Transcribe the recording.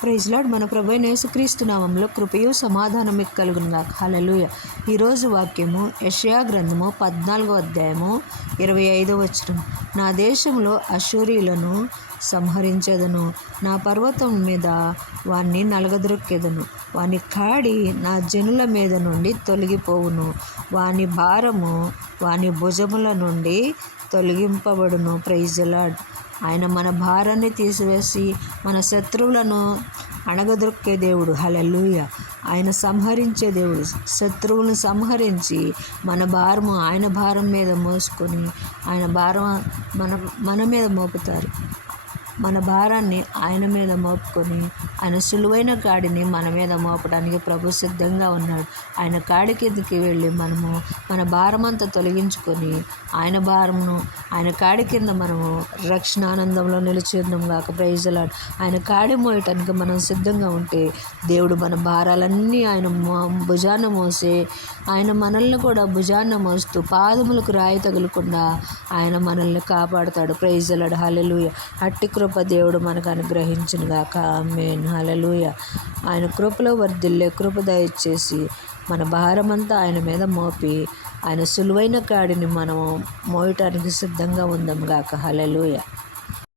Praise lord. మన ప్రభువైన యేసుక్రీస్తు నామములో కృపయు సమాధానం మీకు కలుగునుగాక. హల్లెలూయా. ఈరోజు వాక్యము యెషయా గ్రంథము 14వ అధ్యాయము 25వ వచనం. నా దేశంలో అష్షూరీయులను సంహరించెదను, నా పర్వతం మీద వాణ్ణి నలగద్రొక్కెదను. వాని కాడి నా జనుల మీద నుండి తొలగిపోవును, వాని భారము వాని భుజముల నుండి తొలగింపబడును. Praise Lord. ఆయన మన భారాన్ని తీసివేసి మన శత్రువులను అణగదొక్కే దేవుడు. హల్లెలూయా. ఆయన సంహరించే దేవుడు. శత్రువులను సంహరించి మన భారము ఆయన భారం మీద మోసుకొని ఆయన భారం మన మీద మోపుతారు. మన భారాన్ని ఆయన మీద మోపుకొని ఆయన సులువైన కాడిని మన మీద మోపడానికి ప్రభు సిద్ధంగా ఉన్నాడు. ఆయన కాడి కిందకి వెళ్ళి మనము మన భారమంతా తొలగించుకొని ఆయన భారమును ఆయన కాడి కింద మనము రక్షణానందంలో నిలిచేద్దాం గాక. Praise Lord. ఆయన కాడి మోయటానికి మనం సిద్ధంగా ఉంటే దేవుడు మన భారాలన్నీ ఆయన భుజాన మోసే ఆయన మనల్ని కూడా భుజాన మోస్తూ పాదములకు రాయి తగులకుండా ఆయన మనల్ని కాపాడుతాడు. Praise lord. హల్లెలూయా. అట్టి కృప దేవుడు మనకు అనుగ్రహించును గాక. ఆమేన్. హల్లెలూయా. ఆయన కృపలో వర్ధిల్లే కృప దయచేసి మన భారమంతా ఆయన మీద మోపి ఆయన సులువైన కాడిని మనం మోయటానికి సిద్ధంగా ఉందాం గాక. హల్లెలూయా.